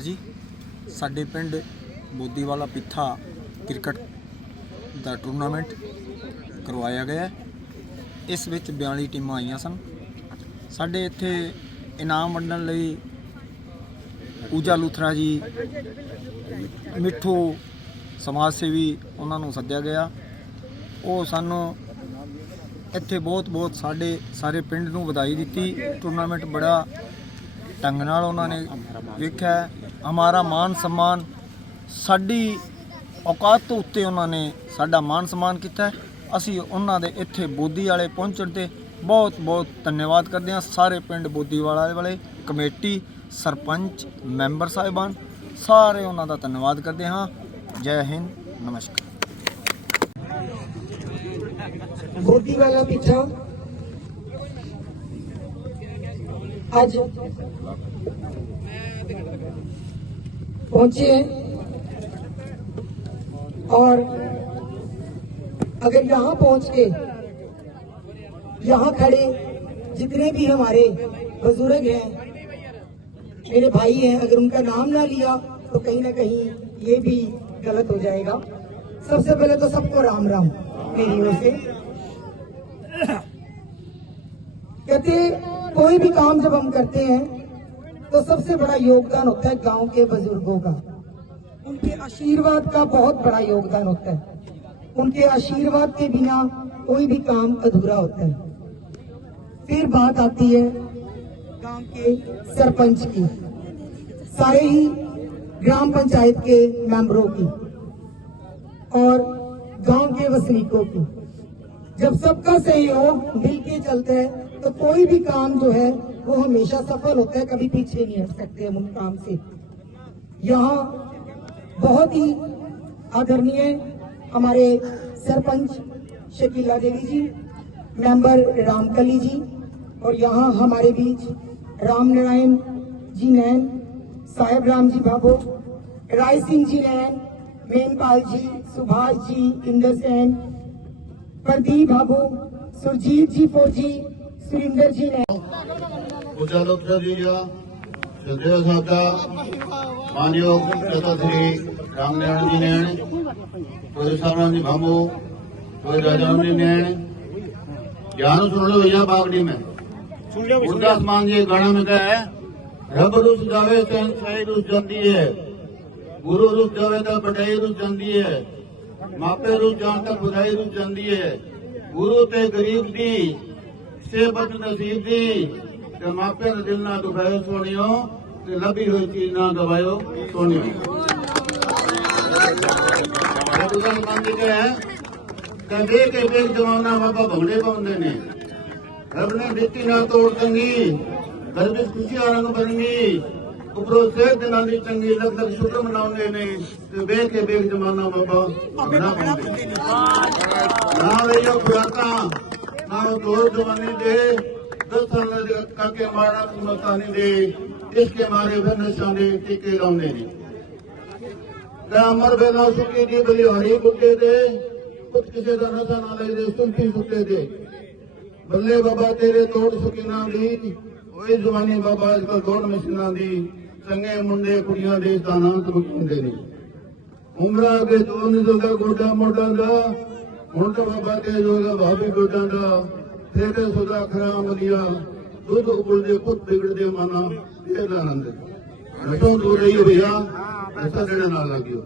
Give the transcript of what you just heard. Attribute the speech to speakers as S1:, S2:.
S1: ਨਮਸਕਾਰ ਜੀ। ਸਾਡੇ ਪਿੰਡ ਬੋਦੀਵਾਲਾ ਪਿੱਥਾ ਕ੍ਰਿਕਟ ਦਾ ਟੂਰਨਾਮੈਂਟ ਕਰਵਾਇਆ ਗਿਆ ਹੈ। ਇਸ ਵਿੱਚ 42 ਟੀਮਾਂ ਆਈਆਂ ਸਨ। ਸਾਡੇ ਇੱਥੇ ਇਨਾਮ ਵੰਡਣ ਲਈ ਪੂਜਾ ਲੂਥਰਾ ਜੀ, ਮਿੱਠੂ ਸਮਾਜ ਸੇਵੀ ਉਹਨਾਂ ਨੂੰ ਸੱਦਿਆ ਗਿਆ। ਉਹ ਸਾਨੂੰ ਇੱਥੇ ਬਹੁਤ ਬਹੁਤ ਸਾਡੇ ਸਾਰੇ ਪਿੰਡ ਨੂੰ ਵਧਾਈ ਦਿੱਤੀ। ਟੂਰਨਾਮੈਂਟ ਬੜਾ ਢੰਗ ਨਾਲ ਉਹਨਾਂ ਨੇ ਵੇਖਿਆ। ਹਮਾਰਾ ਮਾਨ ਸਨਮਾਨ ਸਾਡੀ ਔਕਾਤ ਤੋਂ ਉੱਤੇ ਉਹਨਾਂ ਨੇ ਸਾਡਾ ਮਾਨ ਸਨਮਾਨ ਕੀਤਾ ਅਸੀਂ ਉਹਨਾਂ ਦੇ ਇੱਥੇ ਬੋਦੀ ਵਾਲੇ ਪਹੁੰਚਣ ਤੇ ਬਹੁਤ ਬਹੁਤ ਧੰਨਵਾਦ ਕਰਦੇ ਹਾਂ ਸਾਰੇ ਪਿੰਡ ਬੋਦੀਵਾਲਾ ਵਾਲੇ ਕਮੇਟੀ ਸਰਪੰਚ ਮੈਂਬਰ ਸਾਹਿਬਾਨ ਸਾਰੇ ਉਹਨਾਂ ਦਾ ਧੰਨਵਾਦ ਕਰਦੇ ਹਾਂ ਜੈ ਹਿੰਦ ਨਮਸਕਾਰ
S2: ਬੋਦੀ ਵਾਲਾ ਪਿੱਛਾ आज पहुँचे हैं। और अगर यहाँ पहुँच के यहाँ खड़े जितने भी हमारे बुज़ुर्ग हैं, मेरे भाई हैं, अगर उनका नाम ना लिया तो कहीं ना कहीं ये भी गलत हो जाएगा। सबसे पहले तो सबको राम राम, मेरी ओर से। कहते कोई भी काम जब हम करते हैं तो सबसे बड़ा योगदान होता है गाँव के बुज़ुर्गों का। उनके आशीर्वाद का बहुत बड़ा योगदान होता है। उनके आशीर्वाद के बिना कोई भी काम अधूरा होता है। फिर बात आती है गाँव के सरपंच की। सारे ही ग्राम पंचायत के मेंबरों की और गाँव के वसनीकों की। जब सबका सहयोग मिल के चलता है तो कोई भी काम जो है वो हमेशा सफल होता है, कभी पीछे नहीं हट सकते हम उन काम से। यहाँ बहुत ही आदरणीय हमारे सरपंच शकीला देवी जी, मेंबर रामकली जी, और यहाँ हमारे बीच राम नारायण जी नैन साहेब राम जी बाबू, राय सिंह जी नैन मेनपाल जी, सुभाष जी इंदर सेन प्रदीप बाबू, सुरजीत जी फौजी सुरिंदर जी ने
S3: ਪੂਜਾ ਲੋਕਰਾ ਜੀ ਦਾ ਸਦਿਓ ਸਾਡਾ ਮਾਨਯੋਗ ਜਤਾ ਸ੍ਰੀ ਰਾਮ ਨਾਰਾਇਣ ਜੀ ਨੈਣ ਕੋਈ ਸਾਰਾਂ ਜੀ ਭਾਮੋ ਕੋਈ ਰਾਜਾ ਜੀ ਨੈਣ ਗਿਆਨ ਸੁਣ ਲਓ ਭਈਆ ਬਾਗੜੀ में उर्दा आसमान जी गाना में क्या है रब रुस जावे तो सही रुस जाती है गुरु रुस जावे तो बटाई रुस जाती है मापे रुस जान तक बुधाई रुस जाती है गुरु ते गरीब दी ਸੇਵਕ ਨਸੀਬ ਦੀ ਤੇ ਮਾਪਿਆਂ ਦੇ ਦਿਲ ਨਾਲ ਦੁਖਾਇਓ ਸੋਣਿਓ ਤੇ ਲੱਭੀ ਹੋਈ ਚੀਜ਼ ਨਾ ਗਵਾਇਓ ਸੋਣਿਓ ਗੁਰਦੁਆਰਾ ਬੰਦ ਗਿਆ ਕਦੇ ਕੇ ਬੇਗ ਜਵਾਨਾ ਬਾਬਾ ਭੰਗੜੇ ਪਾਉਂਦੇ ਨੇ। ਰੱਬ ਨੇ ਦਿੱਤੀ ਨਾ ਤੋੜ ਤੰਗੀ ਗਰਬਿਸ ਖੁਸ਼ੀ ਆਨੰਦ ਬਣਗੀ ਉਪਰੋਂ ਸਿਹਤ ਦੇ ਨਾਲ ਦੀ ਚੰਗੀ ਲੱਗਦਾ ਸ਼ੁਕਰ ਮਨਾਉਂਦੇ ਨੇ ਤੇ ਵੇਖ ਕੇ ਵੇਖ ਜਮਾਨਾ ਬਾਬਾ ਨਾ। ਵੇਖੋ ਖੁਰਾਕਾਂ ਨਾ ਉਹ ਦੋ ਜਵਾਨੀ ਦੇ ਦਸ ਸਾਲਾਂ ਦੇ ਕਾਕੇ ਮਾਰਾ ਮਤਾਨੀ ਦੇ ਇਸਕੇ ਮਾਰੇ ਫਿਰ ਨਸ਼ਾਂ ਦੇ ਟੀਕੇ ਲਾਉਂਦੇ ਦੀ ਬਲੀ ਹਰੀ ਦੇ ਕੁਝ ਕਿਸੇ ਦਾ ਨਸ਼ਾ ਨਾ ਲੈ ਦੇ ਸੁਲਫੀ ਸੁੱਤੇ ਦੇ। ਬੱਲੇ ਬਾਬਾ ਤੇਰੇ ਤੋੜ ਸੁਕਿਨਾ ਦੀ, ਓਏ ਜ਼ਮਾਨੀ ਬਾਬਾ ਇਸ ਕੋਲ ਤੋੜ ਮਸ਼ੀਨਾਂ ਦੀ, ਚੰਗੇ ਮੁੰਡੇ ਕੁੜੀਆਂ ਦੇ ਦਾਨਾਂ ਤਬਕਦੇ ਨੇ। ਉਮਰਾਂ ਅਗੇ ਦੋ ਨਿਜ਼ਲਦਾ ਗੋਡਾ ਮੋਢਾ ਦਾ ਹੁਣ ਤਾਂ ਬਾਬਾ ਤੇ ਜੋਗਾ ਭਾਬੀ ਗੋਡਾਂ ਦਾ, ਫੇਰੇ ਸੁਦਾ ਖਰਾਮ ਲਿਆ ਦੁੱਧ ਉਬਲਦੇ ਪੁੱਤ ਬਿਗੜਦੇ ਮਾਨਾ, ਇਹ ਆਨੰਦ ਨਸ਼ੋਂ ਦੂਰ ਰਹੀ ਭਈਆ ਐਸਾ ਦੇਣਾ ਨਾ ਲੱਗਿਓ